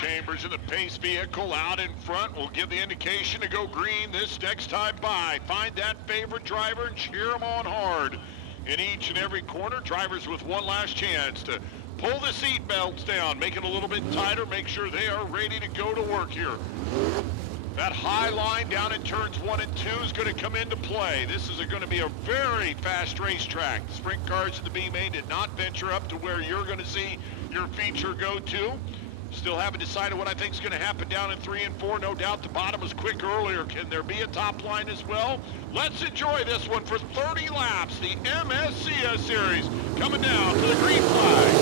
Chambers in the pace vehicle out in front will give the indication to go green this next time by. Find that favorite driver and cheer him on hard. In each and every corner, drivers with one last chance to pull the seat belts down, make it a little bit tighter, make sure they are ready to go to work here. That high line down in turns 1 and 2 is going to come into play. This is going to be a very fast racetrack. The sprint cars in the B-Main did not venture up to where you're going to see your feature go to. Still haven't decided what I think is going to happen down in 3 and 4. No doubt the bottom was quick earlier. Can there be a top line as well? Let's enjoy this one for 30 laps. The MSCS Series coming down to the green flag.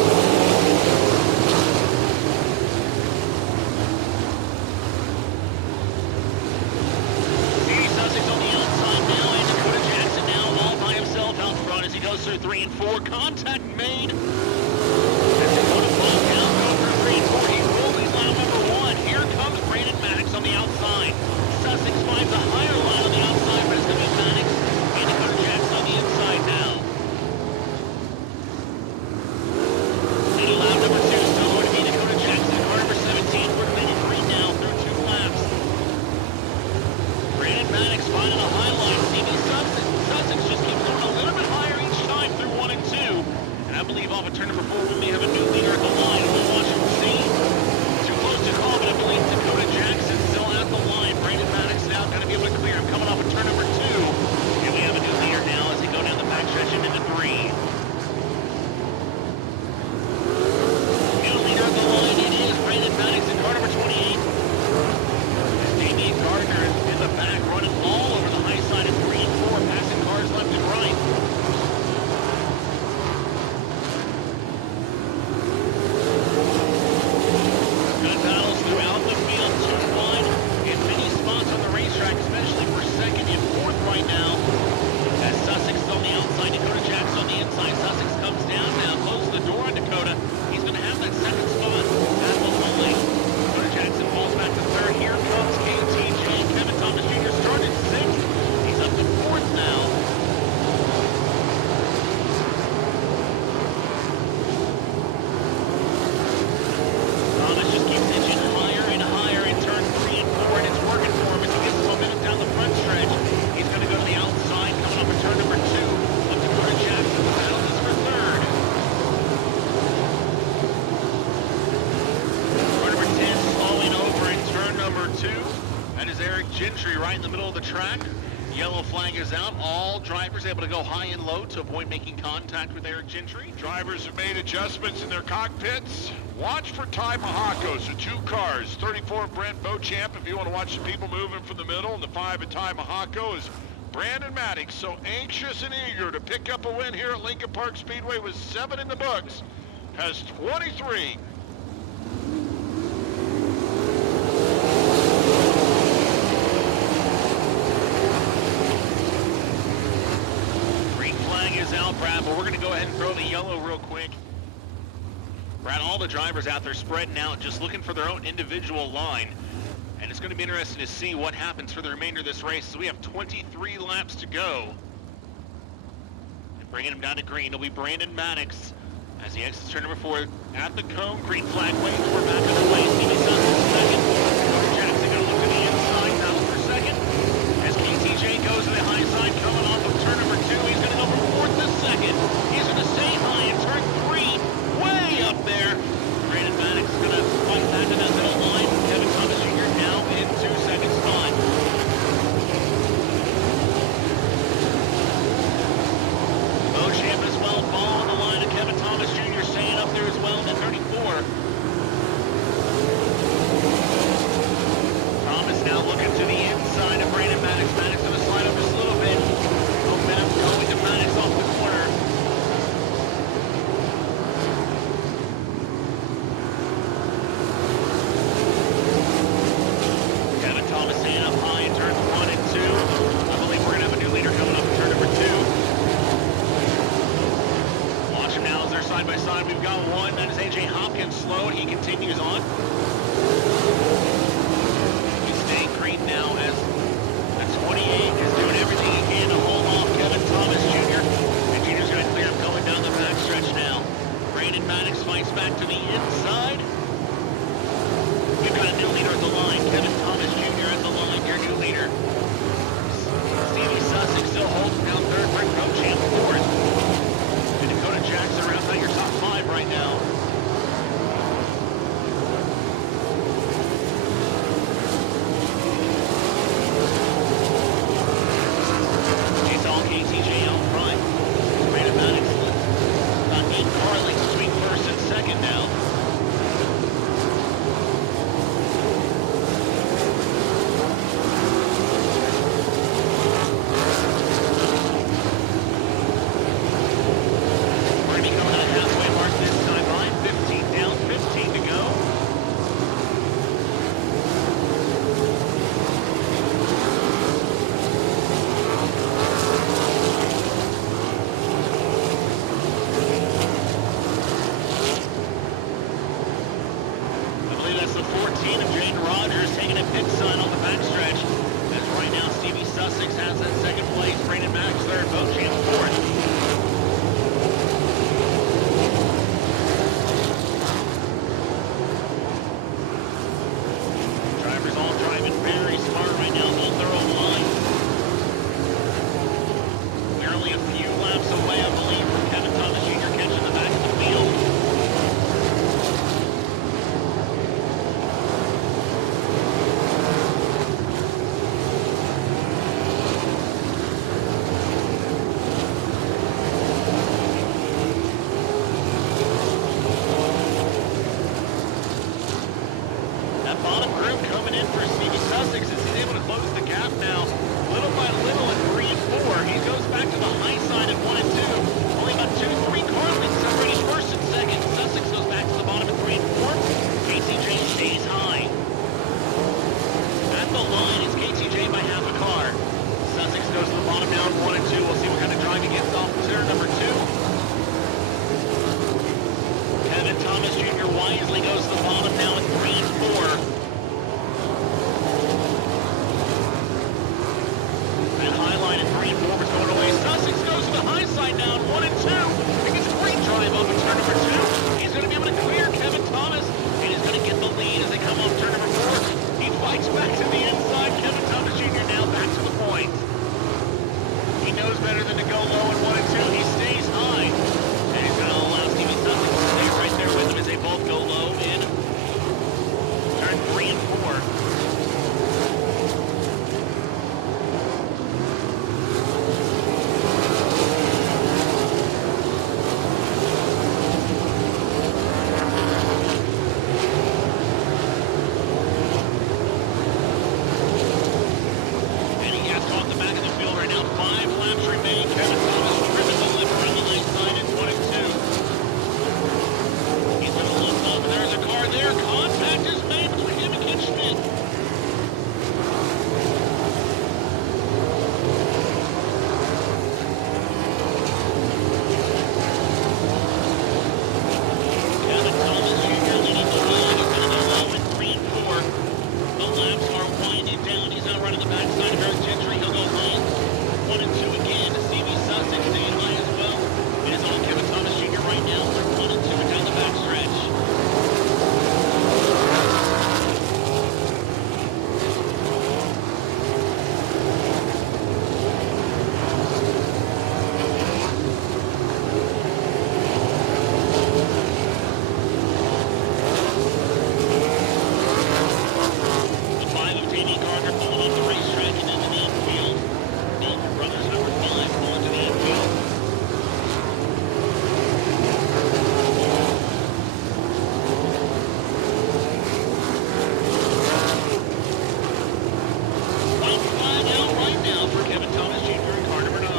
As he goes through 3 and 4, contact made. As he goes to fall down, go through 3 and 4. He rolls line number 1. Here comes Brandon Maddox on the outside. Sussex finds a higher line on the outside, but it's going to be Maddox and Dakota Jackson on the inside now. Leading lap number 2 still going to be Dakota Jackson. Car number 17 for leading green now through 2 laps. Brandon Maddox finding a high line. CB Sussex just keeps going a little bit higher each time through 1 and 2. And I believe off of turn number 4 we may have a new leader at the line. We'll watch and see. Too close to call, but I believe Dakota Jackson still at the line. Brandon Maddox now going to be able to clear him coming off of turn number 2. And we have a new leader now as they go down the backstretch and into 3. New leader at the line, it is Brandon Maddox in car number 28. As Damian Gardner is in the back running all over the high side of 3 and 4, passing cars left and right. Good battles throughout the field, 2 wide in many spots on the racetrack, especially for 2nd and 4th right now. As Sussex is on the outside, Dakota Jackson on the inside. Sussex comes down now, closes the door on Dakota. He's going to have that 2nd spot at the line. Dakota Jackson falls back to 3rd. Here comes KTJ. Kevin Thomas Jr. started 6th. He's up to 4th now. Thomas just keeps inching higher and higher in turn 3 and 4, and it's working for him as he gets momentum down the front stretch. He's going to go to the outside, coming up in turn number 2 of Dakota Jackson. The battle is for 3rd. Car number 10 slowing over in turn number 2. That is Eric Gentry right in the middle of the track. Yellow flag is out. All drivers able to go high and low to avoid making contact with Eric Gentry. Drivers have made adjustments in their cockpits. Watch for Ty Mahako. So 2 cars, 34 Brent Beauchamp if you want to watch the people moving from the middle, and the 5 at Ty Mahako is Brandon Maddox, so anxious and eager to pick up a win here at Lincoln Park Speedway with 7 in the books. Has 23. Is out, Brad, but we're going to go ahead and throw the yellow real quick. Brad, all the drivers out there spreading out, just looking for their own individual line. And it's going to be interesting to see what happens for the remainder of this race. So we have 23 laps to go. And bringing him down to green, it'll be Brandon Maddox as he exits turn number 4 at the cone. Green flag waves. We're back on the way. CB Sussex 2nd. Dakota Jackson going to look to the inside. Battle for 2nd. As KTJ goes to the high side, coming off of turn number 2. He's going to go from 4th to 2nd. He's going to stay high in turn 3. Way up there. Brandon Maddox is going to fight back to that middle line. Kevin Thomas Jr. now into 2nd spot. Beauchamp as well, following the line of Kevin Thomas Jr. staying up there as well in 34. Thomas now looking to the inside of Brandon Maddox. Maddox going to slide up just a little bit. Momentum going to Maddox off the corner. Kevin Thomas staying up high in turns 1 and 2. I believe we're going to have a new leader coming up in turn number 2. Watch him now as they're side by side. We've got one. That is A.J. Hopkins slow, and he continues on. He's staying green now as the 28 is doing everything he can to hold off Kevin Thomas Jr. And Jr.'s going to clear him going down the backstretch now. Brandon Maddox fights back to the inside. 14 of Jane Rogers taking a pit sign on the backstretch. As right now, Stevie Sussex has that second place. Brandon Max third, Bo Champ fourth. Drivers all driving very smart right now, hold their own line. We're only a few laps away, I believe, from Kevin Thomas Jr. catching the back of the field. That bottom group coming in for Stevie Sussex as he's able to close the gap now, little by little at 3 and 4. He goes back to the high side at 1 and 2. Only about 2-3 car lengths separating first and second. Sussex goes back to the bottom at 3 and 4. KTJ stays high. At the line is KTJ by half a car. Sussex goes to the bottom now at 1 and 2. We'll see what kind of drive he gets off turn number 2. Kevin Thomas Jr. wisely goes to the bottom now at 3 and 4. That high line at 3 and 4 was going away. Sussex goes to the high side now at 1 and 2. He gets a great drive off of turn number 2. He's going to be able to clear Kevin Thomas, and he's going to get the lead as they come off turn number 4. He fights back to the inside. Kevin Thomas Jr. now back to the point. He knows better than to go low at 1 and 2. He stays high, and he's going to allow Stevie Sussex to stay right there with him as they both go low in turn 3 and 4. And he has caught the back of the field right now. 5 laps remain. Kevin Thomas tripping the lip around the left side at 1 and 2. He's going to look up, and there's a car there. Contact is made between him and Ken Schmidt. Kevin Thomas Jr. leading the line. He's going to go low in 3 and 4. The laps are winding down. He's out running the backside of Eric Gentry. He'll go high 1 and 2 again. Stevie Sussex staying high as well. It is on Kevin Thomas Jr. right now. They're 1 and 2 down the backstretch. The 5 of Jamie Gardner pulling off the racetrack and into the infield. Dalton Brothers number 5 pulling to the infield. White flag out right now for Kevin Thomas Jr. in car number 9.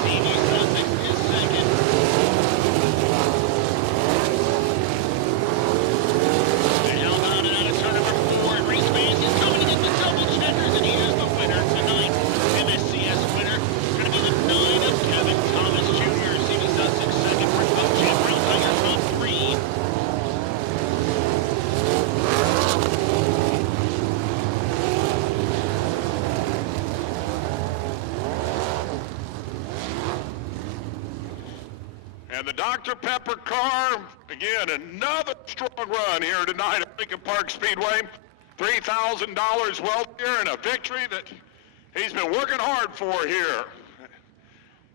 Stevie Sussex is second. And now bound out of turn number 4 in race phase. He's coming to get the double checkers, and he is the winner tonight. MSCS winner is going to be the 9 of Kevin Thomas Jr. Stevie Sussex second for Bo Champ. Real Tigers top 3. And the Dr. Pepper car, again, another strong run here tonight at Lincoln Park Speedway. $3,000 wealthier and a victory that he's been working hard for here.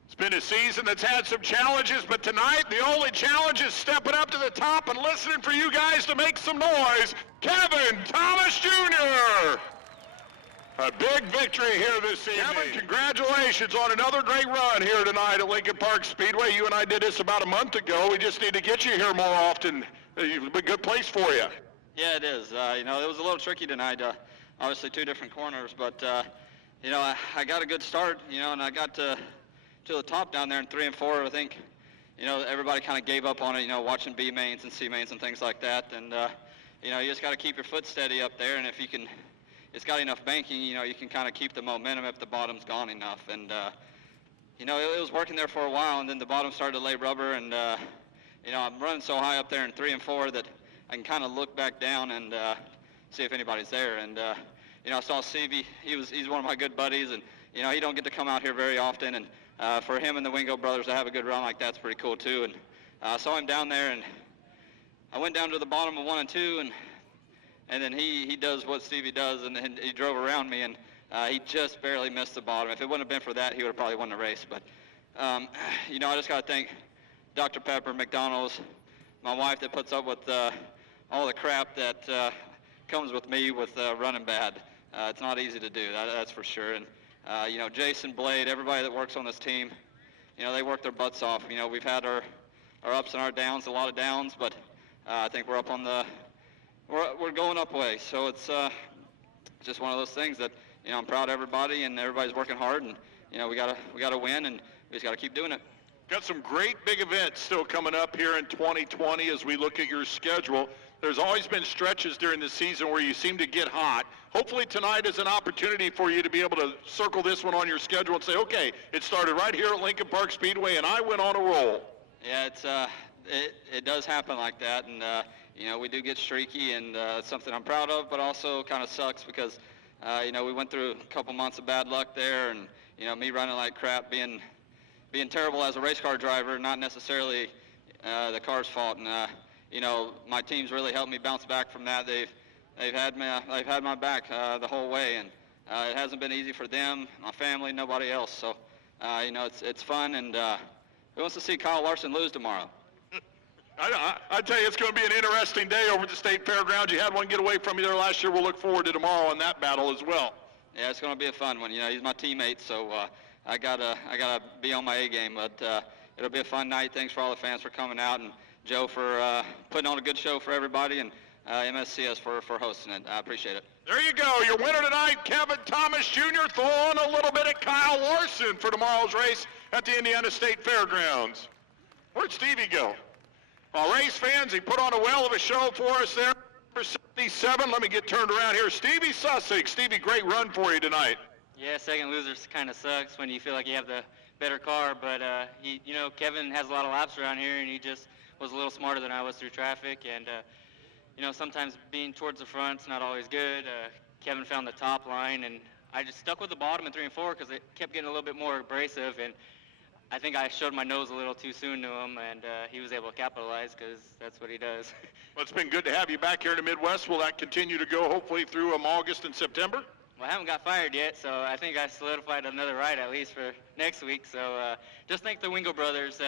It's been a season that's had some challenges, but tonight the only challenge is stepping up to the top and listening for you guys to make some noise. Kevin Thomas Jr. A big victory here this evening. Kevin, congratulations on another great run here tonight at Lincoln Park Speedway. You and I did this about a month ago. We just need to get you here more often. It's a good place for you. Yeah, it is. It was a little tricky tonight. Obviously, 2 different corners, but I got a good start. And I got to the top down there in 3 and 4. I think, everybody kind of gave up on it. Watching B mains and C mains and things like that. And you just got to keep your foot steady up there. And if you can, it's got enough banking. You can kind of keep the momentum if the bottom's gone enough. And it was working there for a while, and then the bottom started to lay rubber. And I'm running so high up there in 3 and 4 that can kind of look back down and see if anybody's there. And you know, I saw Stevie. He's one of my good buddies, and you know, he don't get to come out here very often. And for him and the Wingo brothers to have a good run like that's pretty cool too. And I saw him down there, and I went down to the bottom of 1 and 2, and then he does what Stevie does, and he drove around me, and he just barely missed the bottom. If it wouldn't have been for that, he would have probably won the race. But you know, I just got to thank Dr. Pepper, McDonald's, my wife that puts up with all the crap that comes with me with running bad. It's not easy to do, that's for sure. And you know, Jason, Blade, everybody that works on this team, you know, they work their butts off. You know, we've had our ups and our downs, a lot of downs, but I think we're up on we're going up way. So it's just one of those things that, you know, I'm proud of everybody, and everybody's working hard, and you know, we gotta win, and we just gotta keep doing it. Got some great big events still coming up here in 2020 as we look at your schedule. There's always been stretches during the season where you seem to get hot. Hopefully tonight is an opportunity for you to be able to circle this one on your schedule and say, okay, it started right here at Lincoln Park Speedway, and I went on a roll. Yeah, it does happen like that, and you know, we do get streaky, and it's something I'm proud of, but also kind of sucks because you know, we went through a couple months of bad luck there, and you know, me running like crap, being terrible as a race car driver, not necessarily the car's fault. And you know, my team's really helped me bounce back from that. They've had my back the whole way, and it hasn't been easy for them, my family, nobody else. So you know, it's fun, and who wants to see Kyle Larson lose tomorrow? I tell you, it's going to be an interesting day over at the State Fairgrounds. You had one get away from you there last year. We'll look forward to tomorrow in that battle as well. Yeah, it's going to be a fun one. You know, he's my teammate, so I gotta be on my A game. But it'll be a fun night. Thanks for all the fans for coming out, and Joe for putting on a good show for everybody, and MSCS for hosting it. I appreciate it. There you go. Your winner tonight, Kevin Thomas Jr. Throwing a little bit at Kyle Larson for tomorrow's race at the Indiana State Fairgrounds. Where'd Stevie go? Well, race fans, he put on a well of a show for us there. Number 77, let me get turned around here. Stevie Sussex. Stevie, great run for you tonight. Yeah, second loser kind of sucks when you feel like you have the better car, but you know, Kevin has a lot of laps around here, and he just was a little smarter than I was through traffic, and you know, sometimes being towards the front's not always good. Kevin found the top line, and I just stuck with the bottom in 3 and 4 because it kept getting a little bit more abrasive, and I think I showed my nose a little too soon to him, and he was able to capitalize because that's what he does. Well, it's been good to have you back here in the Midwest. Will that continue to go hopefully through August and September? Well, I haven't got fired yet, so I think I solidified another ride at least for next week. So just thank the Wingo brothers.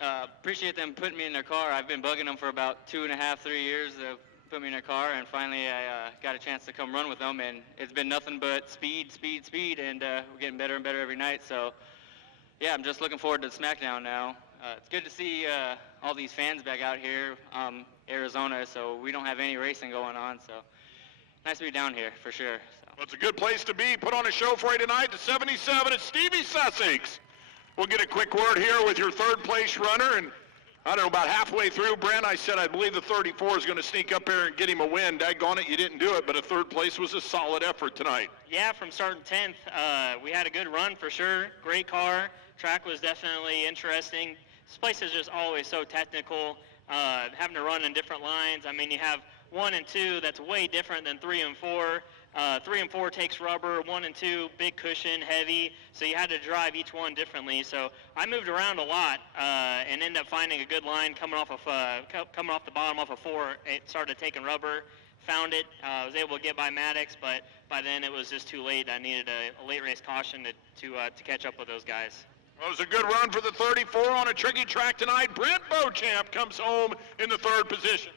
Appreciate them putting me in their car. I've been bugging them for about 2.5, 3 years to put me in their car, and finally I got a chance to come run with them, and it's been nothing but speed, and we're getting better and better every night. So yeah, I'm just looking forward to SmackDown now. It's good to see all these fans back out here, Arizona, so we don't have any racing going on, so nice to be down here for sure. So. Well, it's a good place to be. Put on a show for you tonight. The 77, it's Stevie Sussex. We'll get a quick word here with your third place runner, and I don't know, about halfway through, Brent, I said I believe the 34 is going to sneak up here and get him a win. Daggone it, you didn't do it, but a third place was a solid effort tonight. Yeah, from starting 10th, we had a good run for sure. Great car. Track was definitely interesting. This place is just always so technical, having to run in different lines. I mean, you have 1 and 2 that's way different than 3 and 4. 3 and 4 takes rubber, 1 and 2 big cushion, heavy, so you had to drive each one differently. So I moved around a lot and ended up finding a good line coming off the bottom off of 4. It started taking rubber, found it, was able to get by Maddox, but by then it was just too late. I needed a late race caution to catch up with those guys. Well, it was a good run for the 34 on a tricky track tonight. Brent Beauchamp comes home in the third position.